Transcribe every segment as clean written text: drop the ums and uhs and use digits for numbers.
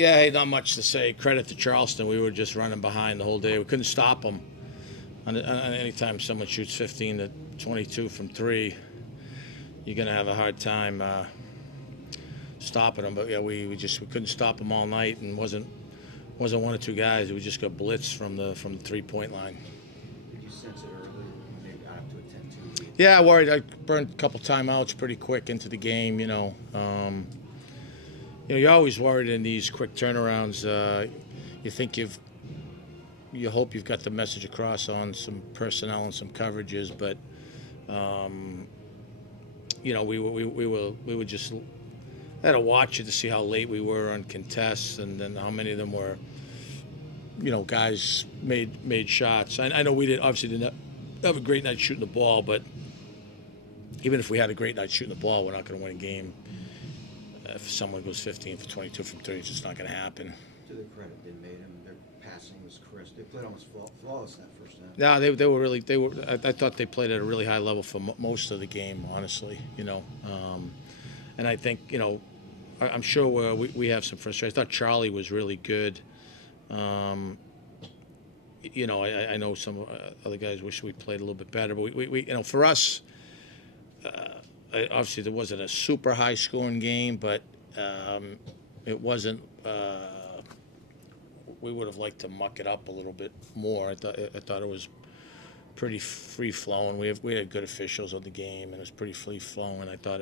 Yeah, hey, not much to say. Credit to Charleston. We were just running behind the whole day. We couldn't stop them. Anytime someone shoots 15 to 22 from three, you're gonna have a hard time stopping them. But yeah, we couldn't stop them all night, and wasn't one or two guys. We just got blitzed from the 3-point line. Did you sense it early when they got up to a 10-2 lead? Yeah, I worried. I burned a couple timeouts pretty quick into the game. You're always worried in these quick turnarounds. You think you hope you've got the message across on some personnel and some coverages, but we were just I had to watch it to see how late we were on contests, and then how many of them were, guys made shots. I know we didn't have a great night shooting the ball, but even if we had a great night shooting the ball, we're not going to win a game. If someone goes 15 for 22 from 30, it's just not going to happen. To their credit, they made him. Their passing was crisp. They played almost flawless in that first half. No, they were really I thought they played at a really high level for most of the game, honestly. And I think I'm sure we have some frustration. I thought Charlie was really good. I know some other guys wish we played a little bit better, but we for us. Obviously, there wasn't a super high-scoring game, but it wasn't. We would have liked to muck it up a little bit more. I thought it was pretty free-flowing. We had good officials on the game, and it was pretty free-flowing. I thought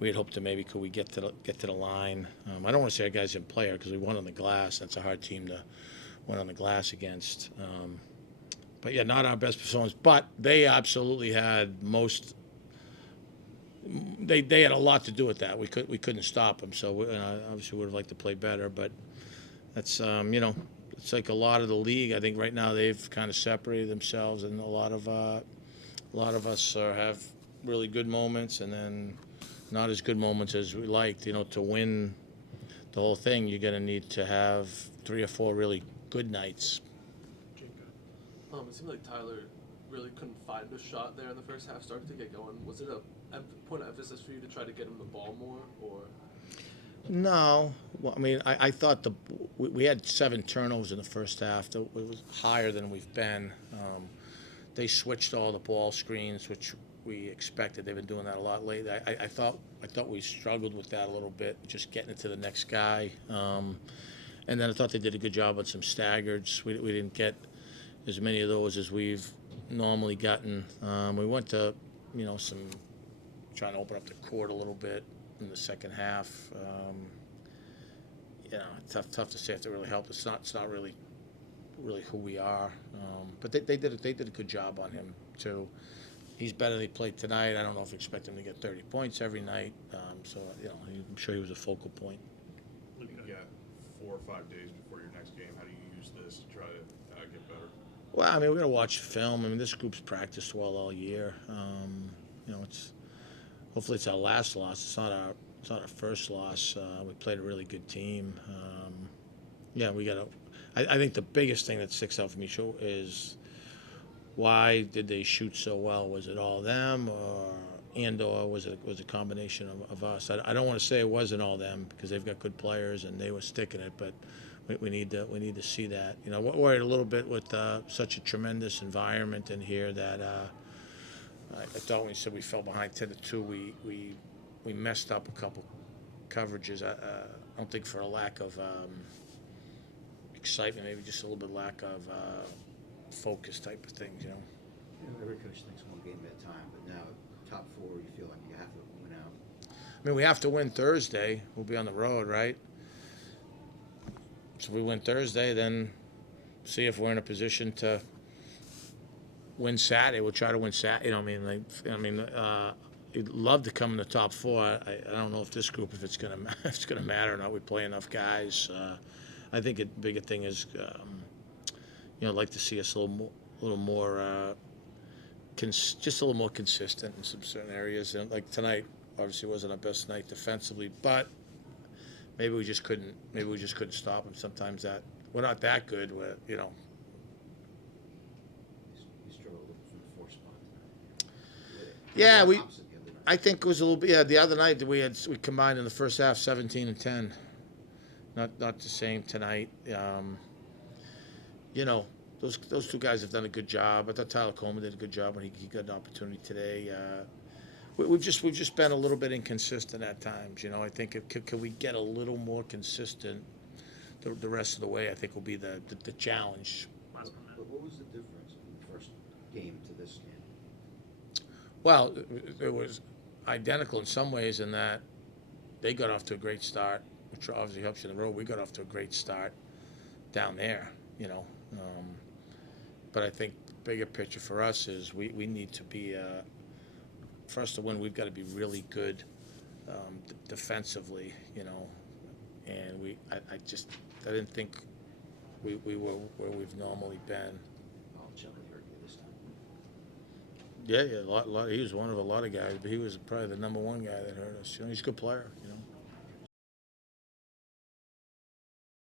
we had hoped to maybe could we get to the line. I don't want to say our guys didn't play because we won on the glass. That's a hard team to win on the glass against. But yeah, not our best performance. But they absolutely had most. They had a lot to do with that. We couldn't stop them. So obviously would have liked to play better. But that's it's like a lot of the league. I think right now they've kind of separated themselves, and a lot of us have really good moments, and then not as good moments as we liked. To win the whole thing, you're gonna need to have 3 or 4 really good nights. It seemed like Tyler really couldn't find a shot there in the first half, started to get going. Was it a point of emphasis for you to try to get him the ball more, or? No. Well, I mean, I thought we had 7 turnovers in the first half. It was higher than we've been. They switched all the ball screens, which we expected. They've been doing that a lot lately. I thought we struggled with that a little bit, just getting it to the next guy. And then I thought they did a good job on some staggers. We didn't get as many of those as we've normally gotten. We went to, some trying to open up the court a little bit in the second half. Tough to say if it really helped. It's not really who we are. But they did a good job on him too. He's better than he played tonight. I don't know if we expect him to get 30 points every night. I'm sure he was a focal point. Looking at 4 or 5 days before your next game, how do you use this to try to get better? Well, I mean, we're gonna watch film. I mean, this group's practiced well all year. Hopefully it's our last loss. It's not our first loss. We played a really good team. I think the biggest thing that sticks out for me is why did they shoot so well? Was it all them, or was it a combination of us? I don't want to say it wasn't all them because they've got good players and they were sticking it, but we need to see that. We're worried a little bit with such a tremendous environment in here that I thought when you said we fell behind 10-2, we messed up a couple coverages. I don't think for a lack of excitement, maybe just a little bit lack of focus type of things. Every coach thinks one game at a time, but now top 4, you feel like you have to win out. I mean, we have to win Thursday. We'll be on the road, right? So if we win Thursday, then see if we're in a position to win Saturday. We'll try to win Saturday. You'd love to come in the top 4. I don't know if this group, if it's gonna matter or not. We play enough guys. I think the bigger thing is, I'd like to see us a little more, just a little more consistent in some certain areas. And like tonight, obviously wasn't our best night defensively, but maybe we just couldn't stop them. Sometimes we're not that good. You struggled from the 4 spot tonight. Yeah, I think it was a little bit. Yeah, the other night we combined in the first half 17 and 10. not the same tonight. You know, those two guys have done a good job. I thought Tyler Coleman did a good job when he got an opportunity today. We've just been a little bit inconsistent at times. You know, I think can we get a little more consistent the rest of the way? I think will be the challenge. But what was the difference from the first game to this game? Well, it was identical in some ways in that they got off to a great start, which obviously helps you on the road. We got off to a great start down there, you know. But I think the bigger picture for us is we need to be, for us to win, we've got to be really good defensively, you know. And I didn't think we were where we've normally been. Oh, Chili hurt you this time. Yeah, a lot. He was one of a lot of guys, but he was probably the number one guy that hurt us. You know, he's a good player. You know.